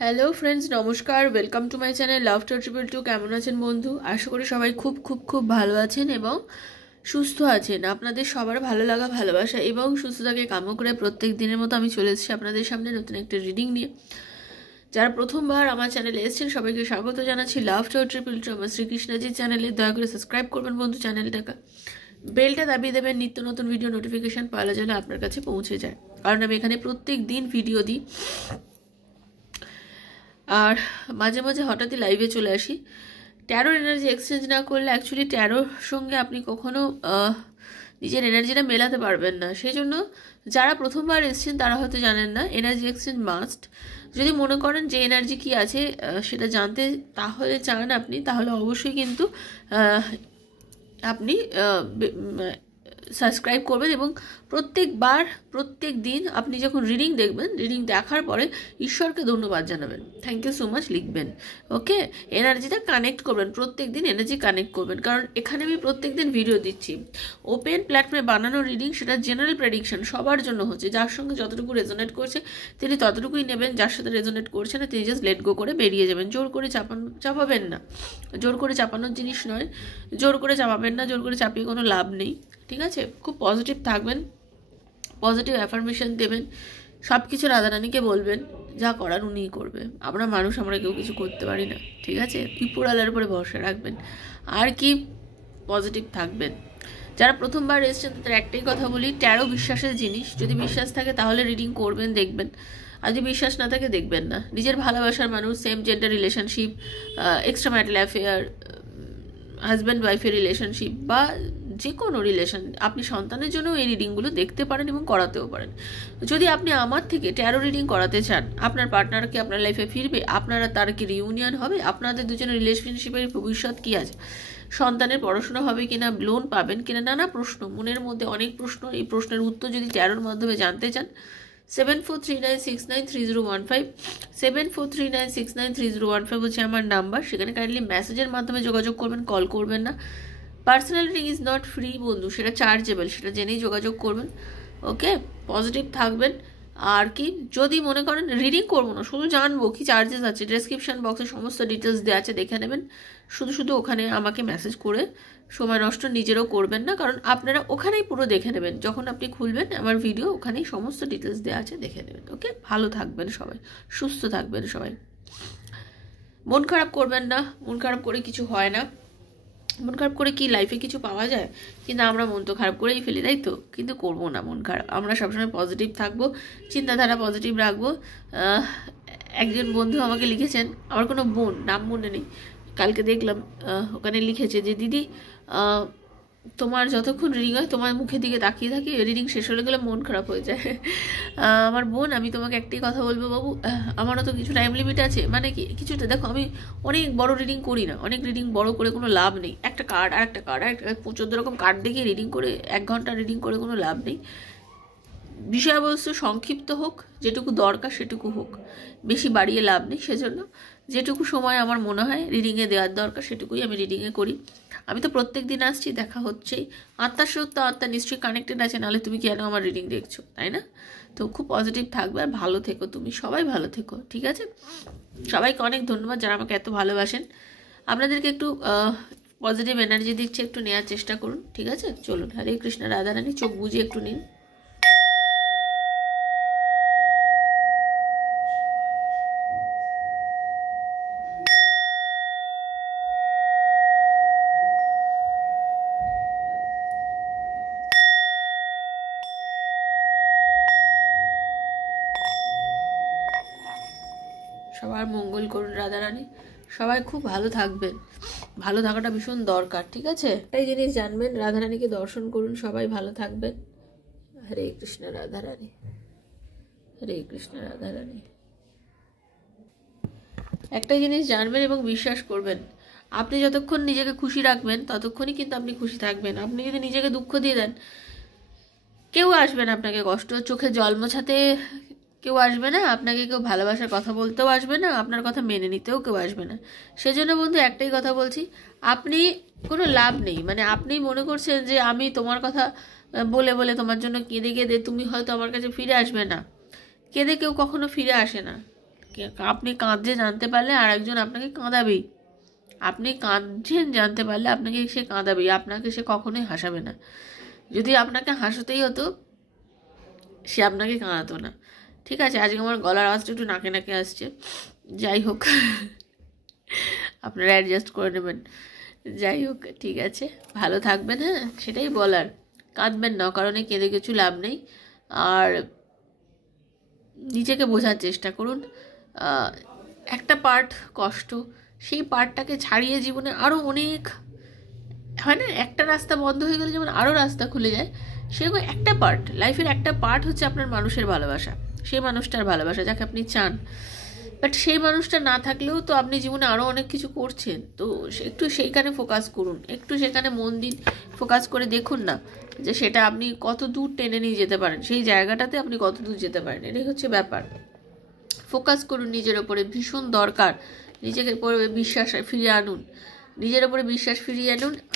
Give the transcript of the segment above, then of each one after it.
Hello friends, নমস্কার। Welcome to my channel love to triple two. কেমন আছেন বন্ধু? আশা করি সবাই খুব খুব খুব ভালো আছেন এবং সুস্থ আছেন। আপনাদের সবার ভালো লাগা, ভালোবাসা এবং সুস্থতাকে কামনা করে প্রত্যেক দিনের মতো আমি চলে এসেছি আপনাদের সামনে নতুন একটা রিডিং নিয়ে। যারা প্রথমবার আমার চ্যানেলে এসেছেন সবাইকে স্বাগত জানাচ্ছি লাভ টু ট্রিপল টু আমার শ্রীকৃষ্ণজির চ্যানেলে। দয়া করে সাবস্ক্রাইব করবেন বন্ধু চ্যানেলটাকে, বেলটা দাবিয়ে দেবেন, নিত্য নতুন ভিডিও নোটিফিকেশান পাওয়া যেন আপনার কাছে পৌঁছে যায়। কারণ আমি এখানে প্রত্যেক দিন ভিডিও দিই আর মাঝে মাঝে হঠাৎই লাইভে চলে আসি। ট্যারোর এনার্জি এক্সচেঞ্জ না করলে অ্যাকচুয়ালি ট্যারোর সঙ্গে আপনি কখনো নিজের এনার্জিটা মেলাতে পারবেন না। সেই জন্য যারা প্রথমবার এসেছেন তারা হয়তো জানেন না, এনার্জি এক্সচেঞ্জ মাস্ট। যদি মনে করেন যে এনার্জি কি আছে সেটা জানতে তাহলে চান আপনি, তাহলে অবশ্যই কিন্তু আপনি সাবস্ক্রাইব করবেন এবং প্রত্যেক দিন আপনি যখন রিডিং দেখবেন, রিডিং দেখার পরে ঈশ্বরকে ধন্যবাদ জানাবেন, থ্যাংক ইউ সো মাচ লিখবেন। ওকে, এনার্জিটা কানেক্ট করবেন, প্রত্যেক দিন এনার্জি কানেক্ট করবেন। কারণ এখানে আমি প্রত্যেক দিন ভিডিও দিচ্ছি, ওপেন প্ল্যাটফর্মে বানানো রিডিং, সেটা জেনারেল প্রেডিকশন সবার জন্য হচ্ছে। যার সঙ্গে যতটুকু রেজোনেট করছে তিনি ততটুকুই নেবেন, যার সাথে রেজোনেট করছে না তিনি জাস্ট লেট গো করে বেরিয়ে যাবেন। জোর করে চাপাবেন না, জোর করে চাপানোর জিনিস নয়, জোর করে চাপাবেন না, জোর করে চাপিয়ে কোনো লাভ নেই। ঠিক আছে, খুব পজিটিভ থাকবেন, পজিটিভ অ্যাফার্মেশন দেবেন, সব কিছু রাধারানীকে বলবেন, যা করার উনিই করবে। আমরা মানুষ, আমরা কেউ কিছু করতে পারি না। ঠিক আছে, উপরওয়ালার উপরে ভরসা রাখবেন আর কি পজিটিভ থাকবেন। যারা প্রথমবার এসেছেন তাদের একটাই কথা বলি, ট্যারো বিশ্বাসের জিনিস। যদি বিশ্বাস থাকে তাহলে রিডিং করবেন, দেখবেন, আর যদি বিশ্বাস না থাকে দেখবেন না। নিজের ভালোবাসার মানুষ, same gender relationship, extra marital affair, husband ওয়াইফের রিলেশনশিপ বা যে কোনো রিলেশন, আপনি সন্তানের জন্য এই রিডিংগুলো দেখতে পারেন এবং করাতেও পারেন। যদি আপনি আমার থেকে ট্যারো রিডিং করাতে চান, আপনার পার্টনার কি আপনার লাইফে ফিরবে, আপনারা তার কি রিউনিয়ন হবে, আপনাদের দুজনের রিলেশনশিপের ভবিষ্যৎ কী আছে, সন্তানের পড়াশোনা হবে কিনা, লোন পাবেন কিনা, নানা প্রশ্ন, মনের মধ্যে অনেক প্রশ্ন। এই প্রশ্নের উত্তর যদি ট্যারোর মাধ্যমে জানতে চান, 7439693015 7439693015 হচ্ছে আমার নাম্বার। সেখানে কাইন্ডলি মেসেজের মাধ্যমে যোগাযোগ করবেন, কল করবেন না। Personal reading is not free বন্ধু, সেটা চার্জেবল, সেটা জেনেই যোগাযোগ করবেন। ওকে, পজিটিভ থাকবেন। আর কি, যদি মনে করেন রিডিং করবো না, শুধু জানবো কি চার্জেস আছে, ডেসক্রিপশন বক্সে সমস্ত ডিটেলস দেওয়া আছে, দেখে নেবেন। শুধু ওখানে আমাকে মেসেজ করে সময় নষ্ট নিজেরও করবেন না, কারণ আপনারা ওখানেই পুরো দেখে নেবেন। যখন আপনি খুলবেন আমার ভিডিও, ওখানেই সমস্ত ডিটেলস দেওয়া আছে, দেখে নেবেন। ওকে, ভালো থাকবেন সবাই, সুস্থ থাকবেন সবাই, মন খারাপ করবেন না। মন খারাপ করে কিছু হয় না। মন খারাপ করে কি লাইফে কিছু পাওয়া যায়? কিন্তু আমরা মন তো খারাপ করেই ফেলি, তাই তো? কিন্তু করবো না মন খারাপ, আমরা সবসময় পজিটিভ থাকবো, চিন্তাধারা পজিটিভ রাখবো। একজন বন্ধু আমাকে লিখেছেন, আমার কোনো বোন, নাম মনে নেই, কালকে দেখলাম ওখানে লিখেছে যে দিদি তোমার যতক্ষণ রিডিং হয় তোমার মুখের দিকে তাকিয়ে থাকি, রিডিং শেষ হলে গেলে মন খারাপ হয়ে যায়। আমার বোন, আমি তোমাকে একটাই কথা বলবো বাবু, আমারও তো কিছু টাইম লিমিট আছে। মানে কি, কিছুটা দেখো, আমি অনেক বড় রিডিং করি না, অনেক রিডিং বড় করে কোনো লাভ নেই। একটা কার্ড আর একটা কার্ড, 14 রকম কার্ড দেখিয়ে রিডিং করে 1 ঘন্টা রিডিং করে কোনো লাভ নেই। বিষয়বস্তু সংক্ষিপ্ত হোক, যেটুকু দরকার সেটুকু হোক, বেশি বাড়িয়ে লাভ নেই। সেজন্য যেটুকু সময় আমার মনে হয় রিডিংয়ে দেওয়ার দরকার সেটুকুই আমি রিডিংয়ে করি। আমি তো প্রত্যেক দিন আসছি, দেখা হচ্ছেই। আত্মার সত্য আত্মা নিশ্চয়ই কানেক্টেড আছে, নাহলে তুমি কেন আমার রিডিং দেখছো, তাই না? তো খুব পজিটিভ থাকবে আর ভালো থেকো, তুমি সবাই ভালো থেকো। ঠিক আছে, সবাইকে অনেক ধন্যবাদ যারা আমাকে এত ভালোবাসেন। আপনাদেরকে একটু পজিটিভ এনার্জি দিচ্ছে, একটু নেওয়ার চেষ্টা করুন। ঠিক আছে, চলুন। হরে কৃষ্ণ রাধারানী, চোখ বুঝিয়ে একটু নিন। সবার মঙ্গল করুন রাধারানী, সবাই খুব ভালো থাকবেন। ভালো থাকাটা ভীষণ দরকার। ঠিক আছে, এই জিনিস জানবেন, রাধারানীকে দর্শন করুন, সবাই ভালো থাকবেন। হরে কৃষ্ণ রাধারানী, হরে কৃষ্ণ রাধারানী। একটাই জিনিস জানবেন এবং বিশ্বাস করবেন, আপনি যতক্ষণ নিজেকে খুশি রাখবেন ততক্ষণই কিন্তু আপনি খুশি থাকবেন। আপনি যদি নিজেকে দুঃখ দিয়ে দেন, কেউ আসবে না আপনাকে কষ্ট চোখে জল মোছাতে, কেউ আসবে না আপনাকে, কেউ ভালোবাসার কথা বলতেও আসবে না, আপনার কথা মেনে নিতেও কেউ আসবে না। সেজন্য বন্ধু একটাই কথা বলছি, আপনি কোনো লাভ নেই। মানে আপনি মনে করছেন যে আমি তোমার কথা বলে বলে তোমার জন্য কেঁদে কেঁদে তুমি হয়তো আমার কাছে ফিরে আসবে না। কেঁদে কেউ কখনো ফিরে আসে না, আপনি কাঁদছে জানতে পারলে আর একজন আপনাকে কাঁদাবেই, আপনি কাঁদছেন জানতে পারলে আপনাকে সে কাঁদাবেই, আপনাকে সে কখনোই হাসাবে না। যদি আপনাকে হাসাতেই হতো সে আপনাকে কাঁদাতো না। ঠিক আছে, আজকে আমার গলার আওয়াজটা একটু নাকে নাকে আসছে, যাই হোক আপনারা অ্যাডজাস্ট করে নেবেন। যাই হোক, ঠিক আছে, ভালো থাকবেন। হ্যাঁ, সেটাই বলার, কাঁদবেন না, কারণে কেঁদে কিছু লাভ নেই। আর নিজেকে বোঝার চেষ্টা করুন। একটা পার্ট কষ্ট, সেই পার্টটাকে ছাড়িয়ে জীবনে আরও অনেক হয় না, একটা রাস্তা বন্ধ হয়ে গেলে যেমন আরও রাস্তা খুলে যায়, সেরকম একটা পার্ট, লাইফের একটা পার্ট হচ্ছে আপনার মানুষের ভালোবাসা, সেই মানুষটার ভালোবাসা যাকে আপনি চান। বাট সেই মানুষটা না থাকলেও তো আপনি জীবনে আরও অনেক কিছু করছেন, তো একটু সেইখানে ফোকাস করুন, একটু সেখানে মন দিন, ফোকাস করে দেখুন না যে সেটা আপনি কত দূর টেনে নিয়ে যেতে পারেন, সেই জায়গাটাতে আপনি কত দূর যেতে পারেন, এটাই হচ্ছে ব্যাপার। ফোকাস করুন নিজের ওপরে, ভীষণ দরকার। নিজেকে উপরে বিশ্বাস ফিরিয়ে আনুন, নিজের ওপরে বিশ্বাস ফিরিয়ে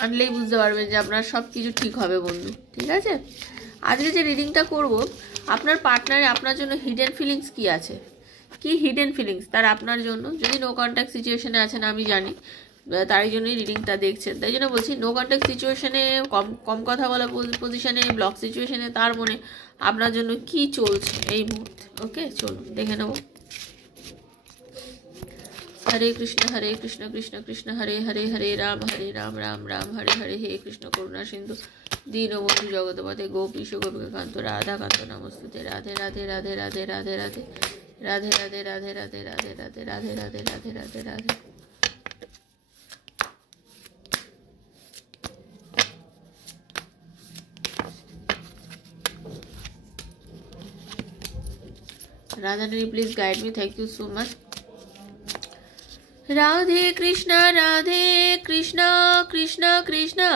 আনলেই বুঝতে পারবেন যে আপনার সব কিছু ঠিক হবে বন্ধু। ঠিক আছে, আজকে যে রিডিংটা করব, আপনার পার্টনারে আপনার জন্য হিডেন ফিলিংস কি আছে, কি হিডেন ফিলিংস তার আপনার জন্য। যদি নো কন্ট্যাক্ট সিচুয়েশনে আছেন আমি জানি, তারই জন্যই রিডিংটা দেখছেন, তাই জন্য বলছি নো কন্ট্যাক্ট সিচুয়েশনে, কম কথা বলা পজিশনে, ব্লক সিচুয়েশনে, তার মনে আপনার জন্য কি চলছে এই মুহূর্তে। ওকে, চলুন দেখে নেব। হরে কৃষ্ণ কৃষ্ণ কৃষ্ণ হরে হরে, হরে রাম রাম রাম হরে হরে, হে কৃষ্ণ করুণা সিন্ধু দীনবন্ধু জগৎপতে গোপীশ গোপিকান্ত রাধাকান্ত নমস্তুতে। Radhe Radhe Radhe Radhe Radhe Radhe Radhe Radhe Radhe Radhe Radhe Radhe Radhe Radhe Radhe Radhe Radhe. Radharani, please guide me. Thank you so much. Radhe Krishna Krishna Krishna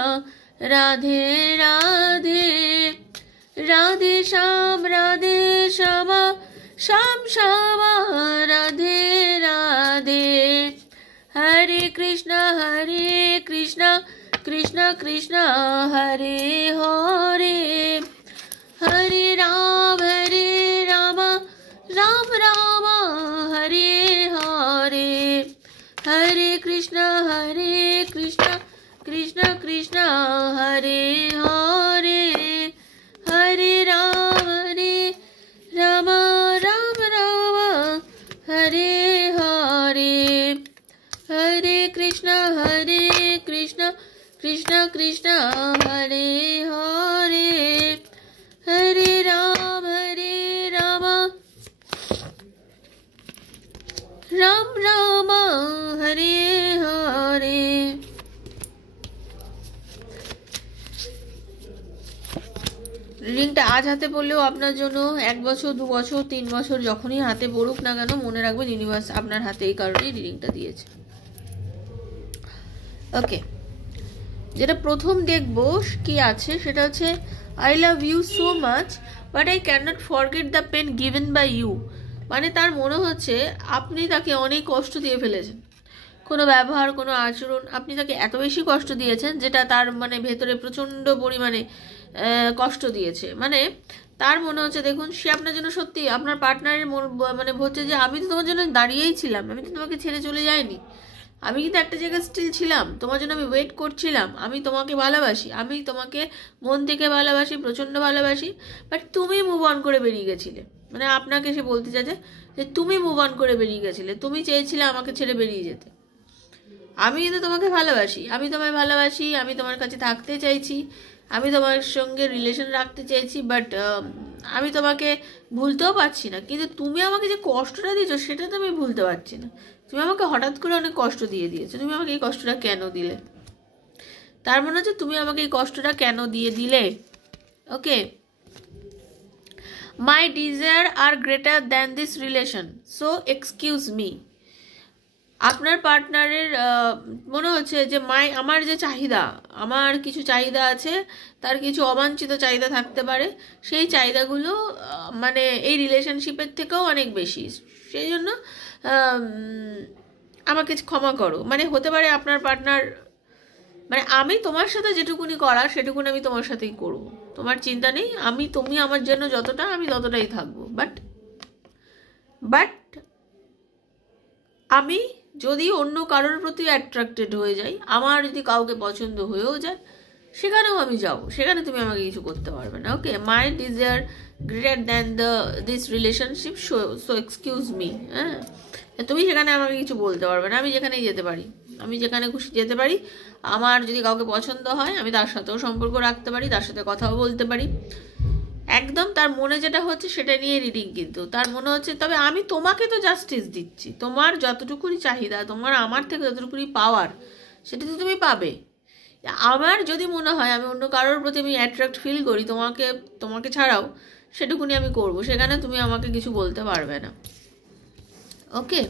Radhe Radhe, Radhe Shyam Shyama Shyam Shyama, Radhe Radhe. हरे कृष्णा कृष्णा कृष्णा हरे हरे, हरे राम राम राम हरे हरे, हरे कृष्णा कृष्णा कृष्णा हरे हरे, हरे राम राम राम हरे हरे, हरे कृष्णा कृष्णा कृष्णा हरे हरे, हरे राम राम राम हरे हरे। রিডিংটা আজ হাতে পড়লেও আপনার জন্য 1 বছর 2 বছর 3 বছর যখনই হাতে পড়ুক না কেন, মনে রাখবেন ইউনিভার্স আপনার হাতে এই কারণেই রিডিংটা দিয়েছে। ওকে, যেটা প্রথম দেখবো কি আছে সেটা হচ্ছে I love you so much but I can not forget the pain given by you. মানে তার মনে হচ্ছে আপনি তাকে অনেক কষ্ট দিয়ে ফেলেছেন, কোনো ব্যবহার, কোনো আচরণ, আপনি তাকে এত বেশি কষ্ট দিয়েছেন যেটা তার মানে ভেতরে প্রচণ্ড পরিমাণে কষ্ট দিয়েছে। মানে তার মনে হচ্ছে, দেখুন সে আপনার জন্য সত্যি, আপনার পার্টনারের মানে হচ্ছে যে আমি তো তোমার জন্য দাঁড়িয়েই ছিলাম, আমি তো তোমাকে ছেড়ে চলে যাইনি, আমি কিন্তু একটা জায়গায় স্টিল ছিলাম, তোমার জন্য আমি ওয়েট করছিলাম, আমি তোমাকে ভালোবাসি, আমি তোমাকে মন থেকে ভালোবাসি, প্রচণ্ড ভালোবাসি, বাট তুমি মুভ অন করে বেরিয়ে গেছিলে। মানে আপনাকে সে বলতে চাইছে যে তুমি মুভ অন করে বেরিয়ে গেছিলে, তুমি চেয়েছিলে আমাকে ছেড়ে বেরিয়ে যেতে। আমি কিন্তু তোমাকে ভালোবাসি, আমি তোমায় ভালোবাসি, আমি তোমার কাছে থাকতে চাইছি, আমি তোমার সঙ্গে রিলেশন রাখতে চাইছি, বাট আমি তোমাকে ভুলতেও পারছি না, কিন্তু তুমি আমাকে যে কষ্টটা দিয়েছো সেটা তো আমি ভুলতে পারছি না। তুমি আমাকে হঠাৎ করে অনেক কষ্ট দিয়ে দিয়েছো, তুমি আমাকে এই কষ্টটা কেন দিলে? তার মনে হচ্ছে তুমি আমাকে এই কষ্টটা কেন দিয়ে দিলে। Okay, my desire are greater than this relation, so excuse me. আপনার পার্টনারের মনে হচ্ছে যে আমার যে চাহিদা, আমার কিছু চাহিদা আছে, তার কিছু অবাঞ্ছিত চাহিদা থাকতে পারে, সেই চাহিদাগুলো মানে এই রিলেশনশিপের থেকেও অনেক বেশি, সেই জন্য আমাকে ক্ষমা করো। মানে হতে পারে আপনার পার্টনার মানে আমি তোমার সাথে যেটুকুনি করার সেটুকুনি আমি তোমার সাথেই করবো, তোমার চিন্তা নেই, তুমি আমার জন্য যতটা, আমি ততটাই থাকবো, বাট আমি যদি অন্য কারোর প্রতি অ্যাট্রাক্টেড হয়ে যাই, আমার যদি কাউকে পছন্দ হয়েও যায়, সেখানেও আমি যাব, সেখানে তুমি আমাকে কিছু করতে পারবে না। Okay, my desire greater than this relationship, so excuse me. হ্যাঁ, তুমি সেখানে আমাকে কিছু বলতে পারবে না। আমি যেখানেই যেতে পারি, আমি যেখানে খুশি যেতে পারি। আমার যদি কাউকে পছন্দ হয়, আমি তার সাথেও সম্পর্ক রাখতে পারি, তার সাথে কথাও বলতে পারি। একদম তার মনে যেটা হচ্ছে সেটা নিয়ে রিডিং, কিন্তু তার মনে হচ্ছে, তবে আমি তোমাকে তো জাস্টিস দিচ্ছি, তোমার যতটুকুনি চাহিদা, তোমার আমার থেকে যতটুকুনি পাওয়ার, সেটা তো তুমি পাবে। আমার যদি মনে হয় আমি অন্য কারোর প্রতি আমি অ্যাট্রাক্ট ফিল করি, তোমাকে ছাড়াও, সেটুকুনি আমি করব, সেখানে তুমি আমাকে কিছু বলতে পারবে না। Okay,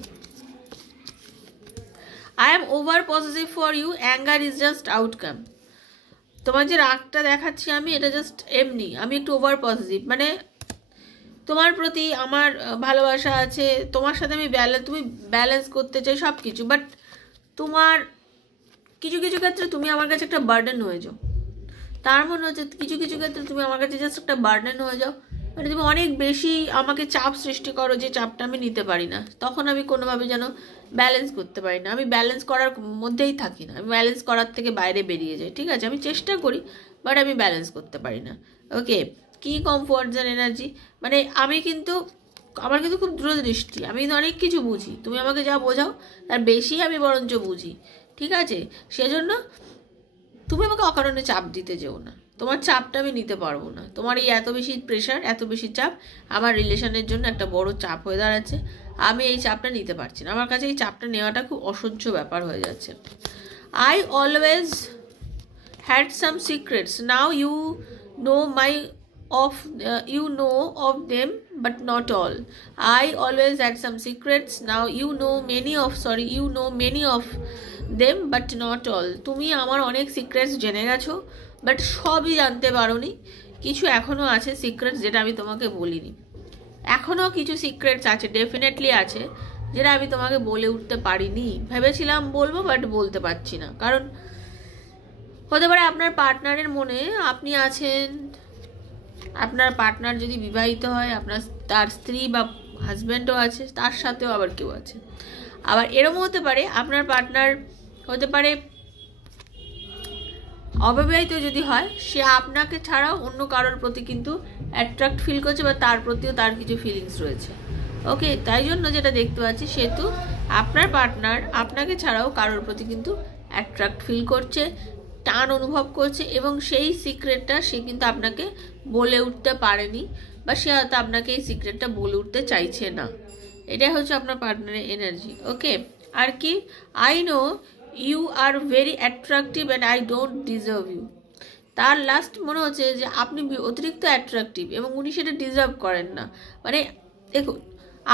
I am over positive for you, anger is just outcome. তোমার যে রাগটা দেখাচ্ছি আমি, এটা জাস্ট এমনি, আমি একটু ওভার পজিটিভ, মানে তোমার প্রতি আমার ভালোবাসা আছে, তোমার সাথে আমি তুমি ব্যালেন্স করতে চাই সব কিছু, বাট তোমার কিছু কিছু ক্ষেত্রে তুমি আমার কাছে একটা বার্ডেন হয়ে যাও। তার মনে হচ্ছে কিছু কিছু ক্ষেত্রে তুমি আমার কাছে জাস্ট একটা বার্ডেন হয়ে যাও, মানে তুমি অনেক বেশি আমাকে চাপ সৃষ্টি করো, যে চাপটা আমি নিতে পারি না। তখন আমি কোনোভাবে যেন ব্যালেন্স করতে পারি না, আমি ব্যালেন্স করার মধ্যেই থাকি না, আমি ব্যালেন্স করার থেকে বাইরে বেরিয়ে যাই। ঠিক আছে, আমি চেষ্টা করি, বাট আমি ব্যালেন্স করতে পারি না। ওকে, কি কমফোর্টস অ্যান্ড এনার্জি, মানে আমার কিন্তু খুব দূরদৃষ্টি, আমি কিন্তু অনেক কিছু বুঝি, তুমি আমাকে যা বোঝাও তার বেশি আমি বরঞ্চ বুঝি। ঠিক আছে, সেজন্য তুমি আমাকে অকারণে চাপ দিতে যেও না, তোমার চাপটা আমি নিতে পারবো না। তোমার এই এত বেশি প্রেশার, এত বেশি চাপ আমার রিলেশনের জন্য একটা বড় চাপ হয়ে দাঁড়াচ্ছে, আমি এই চাপটা নিতে পারছি না, আমার কাছে এই চাপটা নেওয়াটা খুব অসহ্য ব্যাপার হয়ে যাচ্ছে। I always had some secrets, now you know of them but not all. I always had some secrets, now you know many of them but not all. তুমি আমার অনেক সিক্রেটস জেনে গেছো, বাট সবই জানতে পারোনি। কিছু এখনো আছে সিক্রেটস যেটা আমি তোমাকে বলিনি, এখনো কিছু সিক্রেটস আছে, ডেফিনেটলি আছে, যেটা আমি তোমাকে বলে উঠতে পারিনি। ভেবেছিলাম বলবো, বাট বলতে পারছি না, কারণ হতে পারে আপনার পার্টনারের মনে আপনি আছেন, আপনার পার্টনার যদি বিবাহিত হয়, তার স্ত্রী বা হাজব্যান্ডও আছে, তার সাথেও আবার কেউ আছে। আবার এরকম হতে পারে আপনার পার্টনার হতে পারে অবিবাহিত যদি হয়, সে আপনাকে ছাড়াও অন্য কারোর প্রতি কিন্তু অ্যাট্রাক্ট ফিল করছে, বা তার প্রতিও তার কিছু ফিলিংস রয়েছে। ওকে, তাই জন্য যেটা দেখতে পাচ্ছি, সেহেতু আপনার পার্টনার আপনাকে ছাড়াও কারোর প্রতি কিন্তু অ্যাট্রাক্ট ফিল করছে, টান অনুভব করছে, এবং সেই সিক্রেটটা সে কিন্তু আপনাকে বলে উঠতে পারেনি, বা সে হয়তো আপনাকে এই সিক্রেটটা বলে উঠতে চাইছে না। এটাই হচ্ছে আপনার পার্টনারের এনার্জি। ওকে, আর কি, I know you are very attractive and I don't deserve you. তার লাস্ট মনে হচ্ছে যে আপনি অতিরিক্ত অ্যাট্রাকটিভ এবং উনি সেটা ডিজার্ভ করেন না। মানে দেখুন,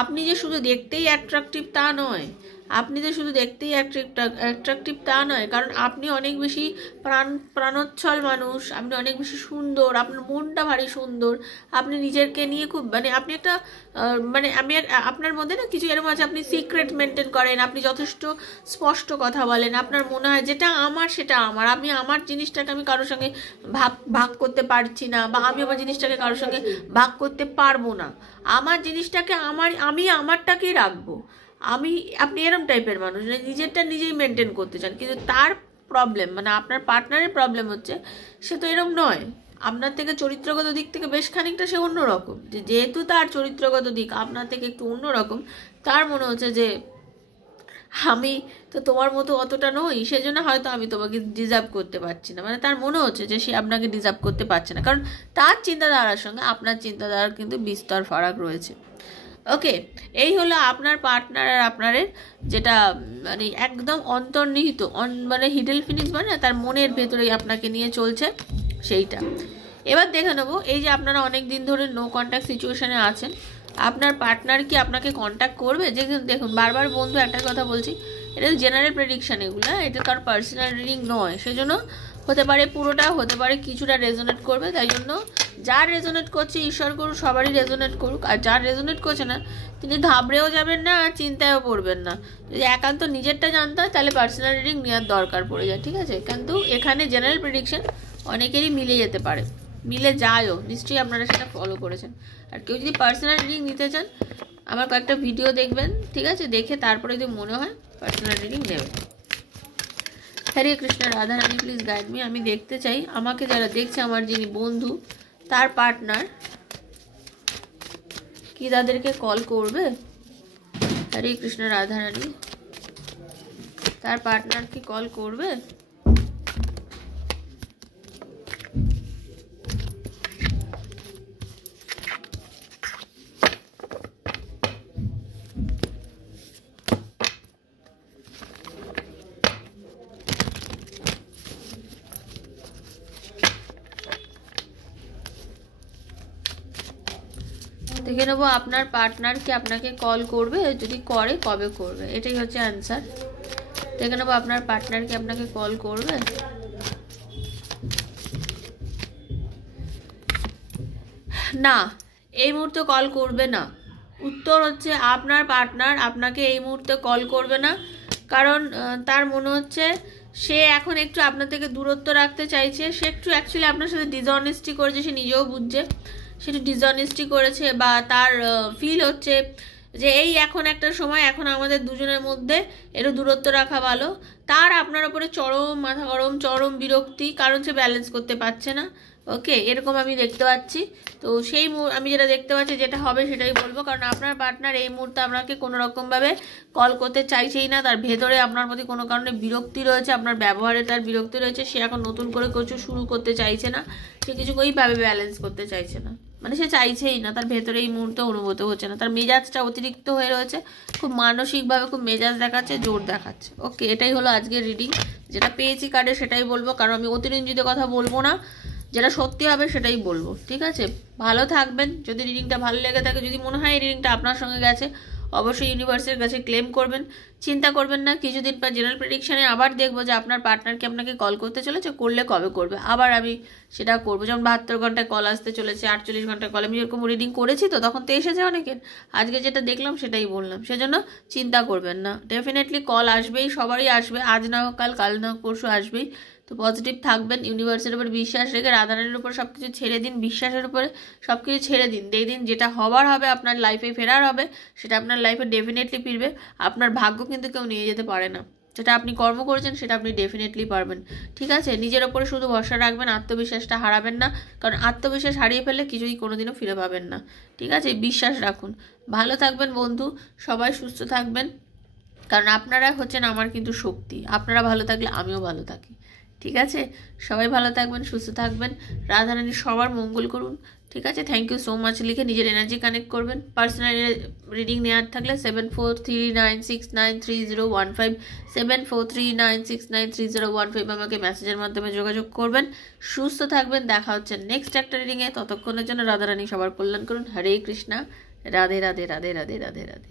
আপনি যে শুধু দেখতেই অ্যাট্রাকটিভ তা নয়, কারণ আপনি অনেক বেশি প্রাণোচ্ছল মানুষ, আপনি অনেক বেশি সুন্দর, আপনার মনটা ভারী সুন্দর, আপনি নিজেকে নিয়ে খুব আপনি একটা আপনার মধ্যে না কিছু এরকম আছে, আপনি সিক্রেট মেনটেন করেন, আপনি যথেষ্ট স্পষ্ট কথা বলেন, আপনার মনে হয় যেটা আমার সেটা আমার, আমি আমার জিনিসটাকে আমি কারোর সঙ্গে ভাগ করতে পারছি না, বা আমি আমার জিনিসটাকে কারোর সঙ্গে ভাগ করতে পারবো না, আমার জিনিসটাকে আমি আমারটাকেই রাখবো। আপনি এরম টাইপের মানুষ, নিজেরটা নিজেই মেনটেন করতে চান, কিন্তু তার প্রবলেম, মানে আপনার পার্টনারের প্রবলেম হচ্ছে সে তো এরম নয়, আপনার থেকে চরিত্রগত দিক থেকে বেশ খানিকটা সে অন্যরকম, যেহেতু তার চরিত্রগত দিক আপনার থেকে একটু অন্যরকম, তার মনে হচ্ছে যে আমি তো তোমার মতো অতটা নই, সেজন্য হয়তো আমি তোমাকে ডিজার্ভ করতে পারছি না, মানে তার মনে হচ্ছে যে সে আপনাকে ডিজার্ভ করতে পারছে না, কারণ তার চিন্তাধারার সঙ্গে আপনার চিন্তাধারার কিন্তু বিস্তর ফারাক রয়েছে। ওকে, এই হলো আপনার পার্টনার আর আপনারের যেটা মানে একদম অন্তর্নিহিত, মানে হিডেন ফিলিংস, মানে তার মনের ভেতরেই আপনাকে নিয়ে চলছে সেইটা। এবার দেখে নেবো, এই যে আপনারা অনেক দিন ধরে নো কন্ট্যাক্ট সিচুয়েশনে আছেন, আপনার পার্টনার কি আপনাকে কন্ট্যাক্ট করবে? যে দেখুন, বারবার বন্ধু একটা কথা বলছি, এটা জেনারেল প্রেডিকশন, এগুলো এটা কার পার্সোনাল রিডিং নয়, সেজন্য হতে পারে পুরোটা, হতে পারে কিছুটা রেজোনেট করবে, তাই জন্য যার রেজোনেট করছে ঈশ্বর করুক, সবারই রেজোনেট করুক, আর যার রেজোনেট করছে না তিনি ঘাবড়েও যাবেন না, আর চিন্তায়ও পড়বেন না। যদি একান্ত নিজেরটা জানতে হয় তাহলে পার্সোনাল রিডিং নেওয়ার দরকার পড়ে যায়, ঠিক আছে? কিন্তু এখানে জেনারেল প্রেডিকশন অনেকেরই মিলে যেতে পারে। মিলে যায়ও, নিশ্চয়ই আপনারা সেটা ফলো করেছেন। আর কেউ যদি পার্সোনাল রিডিং নিতে চান আমার কয়েকটা ভিডিও দেখবেন, ঠিক আছে, দেখে তারপরে যদি মনে হয় পার্সোনাল রিডিং নেবেন। হরে Krishna, Radha Rani please guide me. আমি দেখতে চাই আমাকে যারা দেখছে, আমার যিনি বন্ধু তার পার্টনার কি তাদেরকে কল করবে? হরে কৃষ্ণ রাধা রানী, তার পার্টনার কি কল করবে? দেখে নেবো আপনার পার্টনার কি আপনাকে কল করবে, যদি করে কবে করবে, এটাই হচ্ছে অ্যান্সার। দেখে নেবো আপনার পার্টনার কি আপনাকে কল করবে। না, এই মুহূর্তে কল করবে না। উত্তর হচ্ছে আপনার পার্টনার আপনাকে এই মুহূর্তে কল করবে না, কারণ তার মনে হচ্ছে সে এখন একটু আপনার থেকে দূরত্ব রাখতে চাইছে। সে একটু অ্যাকচুয়ালি আপনার সাথে ডিসঅনেস্টি করেছে, সে নিজেও বুঝছে সে একটু ডিসঅনেস্টি করেছে, বা তার ফিল হচ্ছে যে এই এখন একটা সময়, এখন আমাদের দুজনের মধ্যে একটু দূরত্ব রাখা ভালো। তার আপনার উপরে চরম মাথা গরম, চরম বিরক্তি, কারণ সে ব্যালেন্স করতে পারছে না। ওকে, এরকম আমি দেখতে পাচ্ছি। তো সেই আমি যেটা দেখতে পাচ্ছি যেটা হবে সেটাই বলবো, কারণ আপনার পার্টনার এই মুহূর্তে আপনাকে কোনো রকমভাবে কল করতে চাইছেই না। তার ভেতরে আপনার প্রতি কোনো কারণে বিরক্তি রয়েছে, আপনার ব্যবহারে তার বিরক্তি রয়েছে। সে এখন নতুন করে কিছু শুরু করতে চাইছে না, সে কিছু ওইভাবে ব্যালেন্স করতে চাইছে না, মানে সে চাইছেই না, তার ভেতরে এই মুহূর্তে অনুভূত হচ্ছে না। তার মেজাজটা অতিরিক্ত হয়ে রয়েছে, খুব মানসিকভাবে খুব মেজাজ দেখাচ্ছে, জোর দেখাচ্ছে। ওকে, এটাই হলো আজকের রিডিং। যেটা পেয়েছি কার্ডে সেটাই বলবো, কারণ আমি অতিরঞ্জিত কথা বলবো না, যেটা সত্যি হবে সেটাই বলবো। ঠিক আছে, ভালো থাকবেন। যদি রিডিংটা ভালো লেগে থাকে, যদি মনে হয় এই রিডিংটা আপনার সঙ্গে গেছে, অবশ্যই ইউনিভার্সের কাছে ক্লেম করবেন। চিন্তা করবেন না, কিছুদিন পর জেনারেল প্রেডিকশানে আবার দেখবো যে আপনার পার্টনারকে আপনাকে কল করতে চলেছে, করলে কবে করবে, আবার আমি সেটা করবো। যেমন 72 ঘন্টায় কল আসতে চলেছে, 48 ঘন্টায় কল, আমি যেরকম রিডিং করেছি তো তখন তো এসেছে অনেকের। আজকে যেটা দেখলাম সেটাই বললাম, সেজন্য চিন্তা করবেন না, ডেফিনেটলি কল আসবেই, সবারই আসবে, আজ না হোক কাল, কাল না হোক পরশু আসবেই। তো পজিটিভ থাকবেন, ইউনিভার্সের উপর বিশ্বাস রেখে রাধারানীর উপর সব কিছু ছেড়ে দিন, বিশ্বাসের উপরে সব কিছু ছেড়ে দিন। দেখদিন যেটা হবার হবে, আপনার লাইফে ফেরার হবে, সেটা আপনার লাইফে ডেফিনেটলি ফিরবে। আপনার ভাগ্য কিন্তু কেউ নিয়ে যেতে পারে না, যেটা আপনি কর্ম করেছেন সেটা আপনি ডেফিনেটলি পারবেন। ঠিক আছে, নিজের ওপরে শুধু ভরসা রাখবেন, আত্মবিশ্বাসটা হারাবেন না, কারণ আত্মবিশ্বাস হারিয়ে ফেললে কিছুই কোনোদিনও ফিরে পাবেন না। ঠিক আছে, বিশ্বাস রাখুন। ভালো থাকবেন বন্ধু, সবাই সুস্থ থাকবেন, কারণ আপনারা হচ্ছেন আমার কিন্তু শক্তি। আপনারা ভালো থাকলে আমিও ভালো থাকি। ঠিক আছে, সবাই ভালো থাকবেন, সুস্থ থাকবেন, রাধারানী সবার মঙ্গল করুন। ঠিক আছে, থ্যাংক ইউ সো মাচ লিখে নিজের এনার্জি কানেক্ট করবেন। পার্সোনাল রিডিং নেওয়ার থাকলে 7439693015 7439693015 আমাকে মেসেজের মাধ্যমে যোগাযোগ করবেন। সুস্থ থাকবেন, দেখা হচ্ছে নেক্সট একটা রিডিংয়ে। ততক্ষণের জন্য রাধারানী সবার কল্যাণ করুন। হরে কৃষ্ণা, রাধে রাধে রাধে রাধে রাধে রাধে।